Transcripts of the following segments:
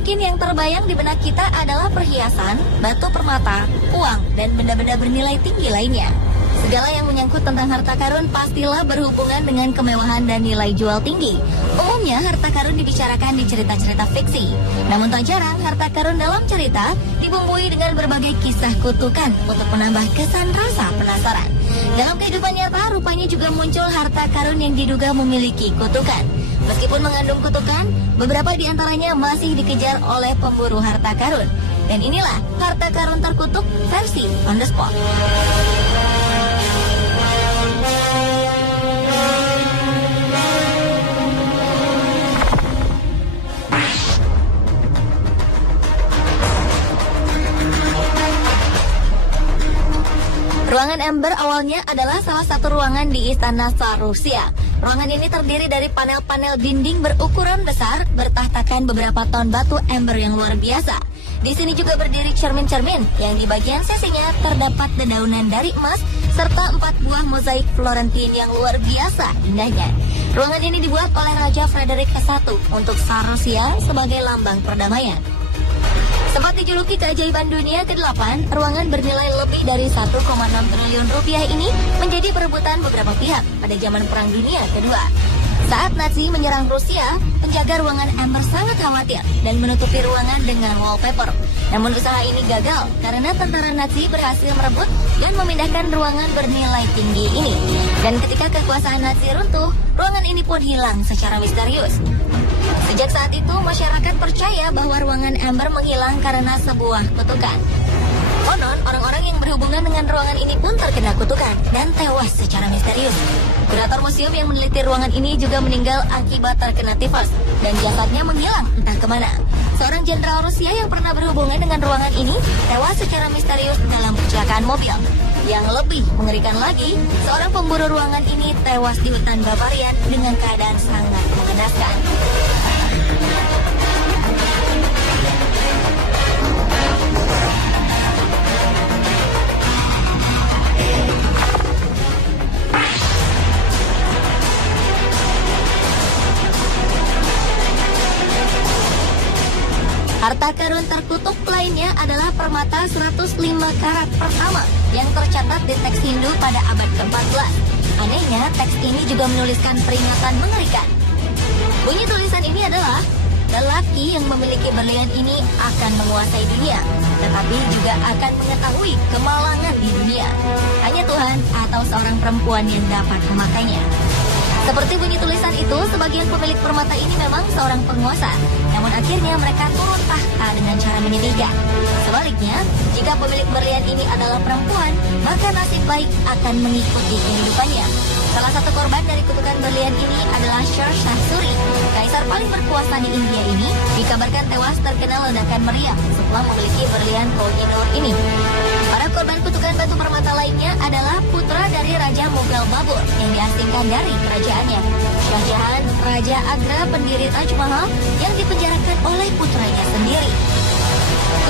Mungkin yang terbayang di benak kita adalah perhiasan, batu permata, uang, dan benda-benda bernilai tinggi lainnya. Segala yang menyangkut tentang harta karun pastilah berhubungan dengan kemewahan dan nilai jual tinggi. Umumnya harta karun dibicarakan di cerita-cerita fiksi. Namun tak jarang harta karun dalam cerita dibumbui dengan berbagai kisah kutukan untuk menambah kesan rasa penasaran. Dalam kehidupan nyata rupanya juga muncul harta karun yang diduga memiliki kutukan. Meskipun mengandung kutukan, beberapa di antaranya masih dikejar oleh pemburu harta karun. Dan inilah harta karun terkutuk versi On The Spot. Ruangan Amber awalnya adalah salah satu ruangan di Istana Tsar Rusia. Ruangan ini terdiri dari panel-panel dinding berukuran besar bertahtakan beberapa ton batu amber yang luar biasa. Di sini juga berdiri cermin-cermin yang di bagian sisinya terdapat dedaunan dari emas serta 4 buah mozaik Florentine yang luar biasa indahnya. Ruangan ini dibuat oleh Raja Frederick I untuk Tsar Rusia sebagai lambang perdamaian. Sempat dijuluki keajaiban dunia ke-8, ruangan bernilai lebih dari 1,6 triliun rupiah ini menjadi perebutan beberapa pihak pada zaman Perang Dunia Kedua. Saat Nazi menyerang Rusia, penjaga ruangan Amber sangat khawatir dan menutupi ruangan dengan wallpaper. Namun usaha ini gagal karena tentara Nazi berhasil merebut dan memindahkan ruangan bernilai tinggi ini. Dan ketika kekuasaan Nazi runtuh, ruangan ini pun hilang secara misterius. Sejak saat itu, masyarakat percaya bahwa ruangan Amber menghilang karena sebuah kutukan. Konon, orang-orang yang berhubungan dengan ruangan ini pun terkena kutukan dan tewas secara misterius. Kurator museum yang meneliti ruangan ini juga meninggal akibat terkena tifus dan jasadnya menghilang entah kemana. Seorang jenderal Rusia yang pernah berhubungan dengan ruangan ini tewas secara misterius dalam kecelakaan mobil. Yang lebih mengerikan lagi, seorang pemburu ruangan ini tewas di hutan Bavarian dengan keadaan sangat mengenaskan. Harta karun terkutuk lainnya adalah permata 105 karat pertama yang tercatat di teks Hindu pada abad ke-14. Anehnya, teks ini juga menuliskan peringatan mengerikan. Bunyi tulisan ini adalah, lelaki yang memiliki berlian ini akan menguasai dunia, tetapi juga akan mengetahui kemalangan di dunia. Hanya Tuhan atau seorang perempuan yang dapat memakainya. Seperti bunyi tulisan itu, sebagian pemilik permata ini memang seorang penguasa. Namun akhirnya mereka turun tahta dengan cara menyedihkan. Sebaliknya, jika pemilik berlian ini adalah perempuan, maka nasib baik akan mengikuti kehidupannya. Salah satu korban dari kutukan berlian ini adalah Shah Suri. Kaisar paling berkuasa di India ini dikabarkan tewas terkena ledakan meriam setelah memiliki berlian Kohinoor ini. Para korban kutukan batu permata lainnya adalah putra dari Raja Mughal Babur yang diasingkan dari kerajaannya. Shah Jahan, Raja Agra pendiri Taj Mahal yang dipenjarakan oleh putranya sendiri.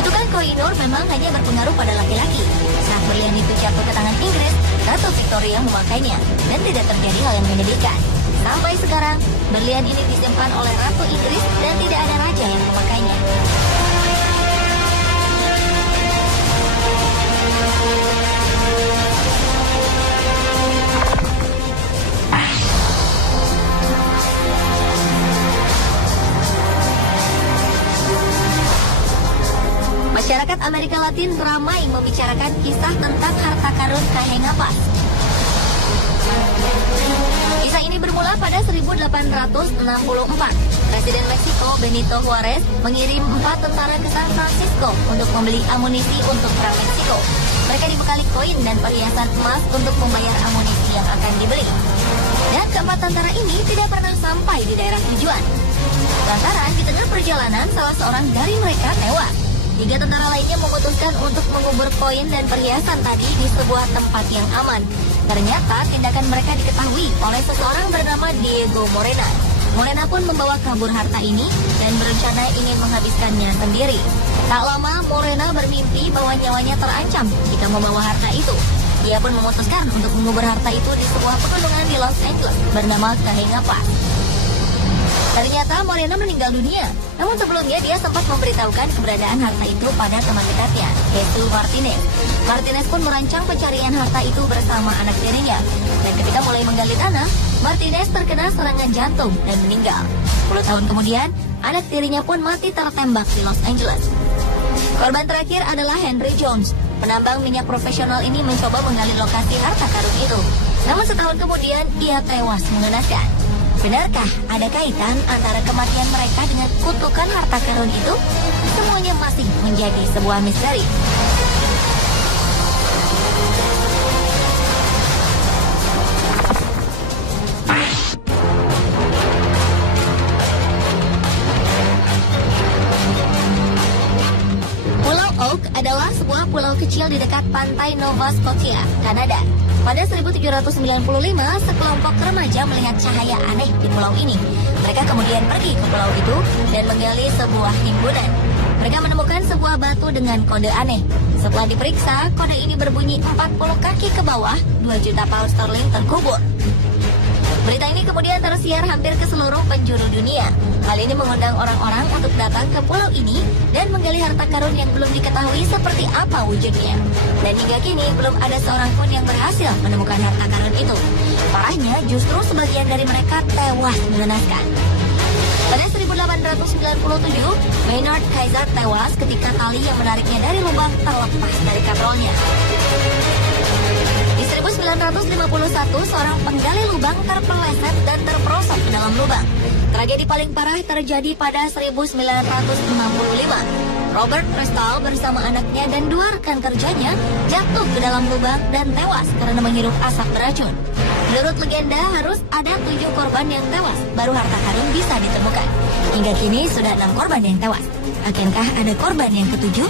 Kutukan Kohinoor memang hanya berpengaruh pada laki-laki. Saat berlian itu jatuh ke tangan Inggris, Ratu Victoria memakainya dan tidak terjadi hal yang menyedihkan. Sampai sekarang, berlian ini disimpan oleh Ratu Inggris dan tidak ada raja yang memakainya. Masyarakat Amerika Latin ramai membicarakan kisah tentang harta karun Cajenapas. Kisah ini bermula pada 1864. Presiden Meksiko Benito Juarez mengirim 4 tentara ke San Francisco untuk membeli amunisi untuk perang Meksiko. Mereka dibekali koin dan perhiasan emas untuk membayar amunisi yang akan dibeli. Dan keempat tentara ini tidak pernah sampai di daerah tujuan. Lantaran di tengah perjalanan salah seorang dari mereka tewas. 3 tentara lainnya memutuskan untuk mengubur koin dan perhiasan tadi di sebuah tempat yang aman. Ternyata tindakan mereka diketahui oleh seseorang bernama Diego Morena. Morena pun membawa kabur harta ini dan berencana ingin menghabiskannya sendiri. Tak lama Morena bermimpi bahwa nyawanya terancam jika membawa harta itu. Dia pun memutuskan untuk mengubur harta itu di sebuah pegunungan di Los Angeles bernama Cajenapas. Ternyata Moreno meninggal dunia. Namun sebelumnya dia sempat memberitahukan keberadaan harta itu pada teman dekatnya, Jesus Martinez. Martinez pun merancang pencarian harta itu bersama anak tirinya. Dan ketika mulai menggali tanah, Martinez terkena serangan jantung dan meninggal. 10 tahun kemudian, anak tirinya pun mati tertembak di Los Angeles. Korban terakhir adalah Henry Jones. Penambang minyak profesional ini mencoba menggali lokasi harta karun itu. Namun setahun kemudian, ia tewas mengenaskan. Benarkah ada kaitan antara kematian mereka dengan kutukan harta karun itu? Semuanya masih menjadi sebuah misteri. Pulau Oak adalah sebuah pulau kecil di dekat pantai Nova Scotia, Kanada. Pada 1795, sekelompok remaja melihat cahaya aneh di pulau ini. Mereka kemudian pergi ke pulau itu dan menggali sebuah timbunan. Mereka menemukan sebuah batu dengan kode aneh. Setelah diperiksa, kode ini berbunyi 40 kaki ke bawah, 2 juta pound sterling terkubur. Berita ini kemudian tersiar hampir ke seluruh penjuru dunia. Hal ini mengundang orang-orang untuk datang ke pulau ini dan menggali harta karun yang belum diketahui seperti apa wujudnya. Dan hingga kini belum ada seorang pun yang berhasil menemukan harta karun itu. Parahnya justru sebagian dari mereka tewas mengenaskan. Pada 1897, Maynard Kaiser tewas ketika tali yang menariknya dari lubang terlepas dari katrolnya. Di 1951, seorang penggali lubang terpeleset dan terperosok ke dalam lubang. Tragedi paling parah terjadi pada 1955. Robert Prestal bersama anaknya dan 2 rekan kerjanya jatuh ke dalam lubang dan tewas karena menghirup asap beracun. Menurut legenda, harus ada 7 korban yang tewas, baru harta karun bisa ditemukan. Hingga kini sudah 6 korban yang tewas. Akankah ada korban yang ke-7?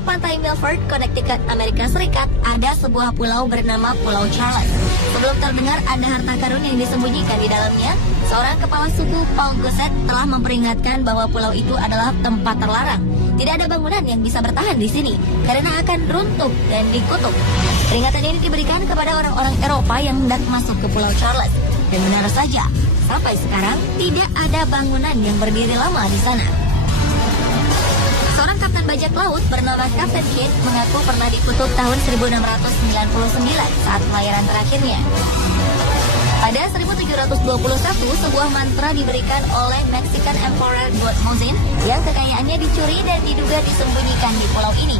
Pantai Milford, Connecticut, Amerika Serikat, ada sebuah pulau bernama Pulau Charles. Sebelum terdengar ada harta karun yang disembunyikan di dalamnya, seorang kepala suku, Paul Gosset, telah memperingatkan bahwa pulau itu adalah tempat terlarang. Tidak ada bangunan yang bisa bertahan di sini karena akan runtuh dan dikutuk. Peringatan ini diberikan kepada orang-orang Eropa yang hendak masuk ke Pulau Charles. Dan benar saja, sampai sekarang tidak ada bangunan yang berdiri lama di sana. Seorang kapten bajak laut bernama Captain Kidd mengaku pernah dikutuk tahun 1699 saat pelayaran terakhirnya. Pada 1721, sebuah mantra diberikan oleh Mexican Emperor Thutmose yang kekayaannya dicuri dan diduga disembunyikan di pulau ini.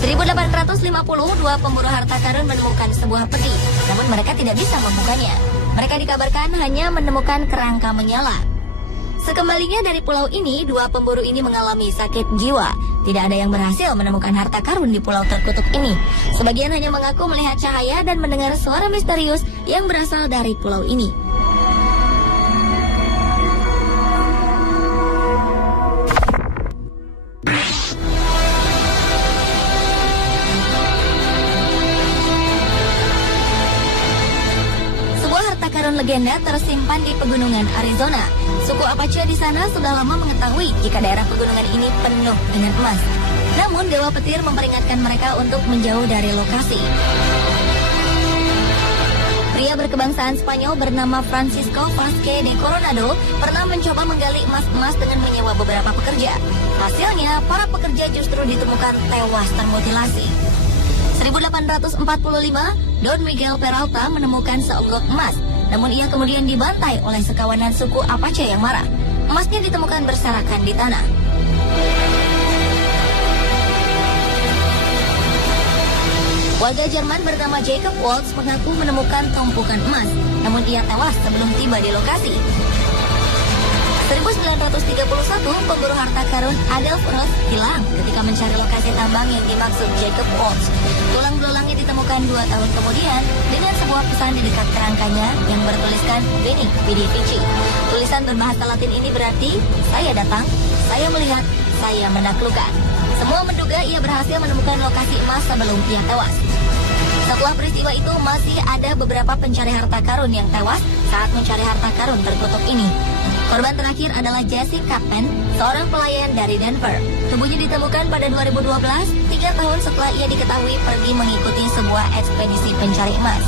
1850, 2 pemburu harta karun menemukan sebuah peti, namun mereka tidak bisa membukanya. Mereka dikabarkan hanya menemukan kerangka menyala. Sekembalinya dari pulau ini, 2 pemburu ini mengalami sakit jiwa. Tidak ada yang berhasil menemukan harta karun di pulau terkutuk ini. Sebagian hanya mengaku melihat cahaya dan mendengar suara misterius yang berasal dari pulau ini. Legenda tersimpan di pegunungan Arizona. Suku Apache di sana sudah lama mengetahui jika daerah pegunungan ini penuh dengan emas. Namun Dewa Petir memperingatkan mereka untuk menjauh dari lokasi. Pria berkebangsaan Spanyol bernama Francisco Vasque de Coronado pernah mencoba menggali emas-emas dengan menyewa beberapa pekerja. Hasilnya, para pekerja justru ditemukan tewas termutilasi. 1845, Don Miguel Peralta menemukan seonggok emas. Namun ia kemudian dibantai oleh sekawanan suku Apache yang marah. Emasnya ditemukan berserakan di tanah. Warga Jerman bernama Jacob Waltz mengaku menemukan tumpukan emas. Namun ia tewas sebelum tiba di lokasi. 1931, pemburu harta karun Adolf Ross hilang ketika mencari lokasi tambang yang dimaksud Jacob Waltz. Tulang belulangnya ditemukan 2 tahun kemudian dengan sebuah pesan di dekat kerangkanya yang bertuliskan Veni Vidi Vici. Tulisan berbahasa Latin ini berarti, saya datang, saya melihat, saya menaklukkan. Semua menduga ia berhasil menemukan lokasi emas sebelum ia tewas. Setelah peristiwa itu, masih ada beberapa pencari harta karun yang tewas saat mencari harta karun terkutuk ini. Korban terakhir adalah Jesse Kaplan, seorang pelayan dari Denver. Tubuhnya ditemukan pada 2012, 3 tahun setelah ia diketahui pergi mengikuti sebuah ekspedisi pencari emas.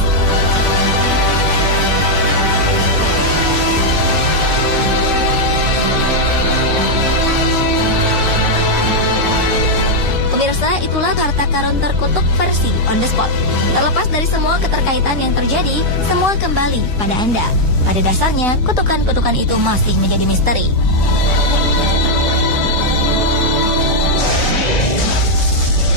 Pemirsa, itulah harta karun terkutuk versi on the spot. Terlepas dari semua keterkaitan yang terjadi, semua kembali pada Anda. Pada dasarnya, kutukan-kutukan itu masih menjadi misteri.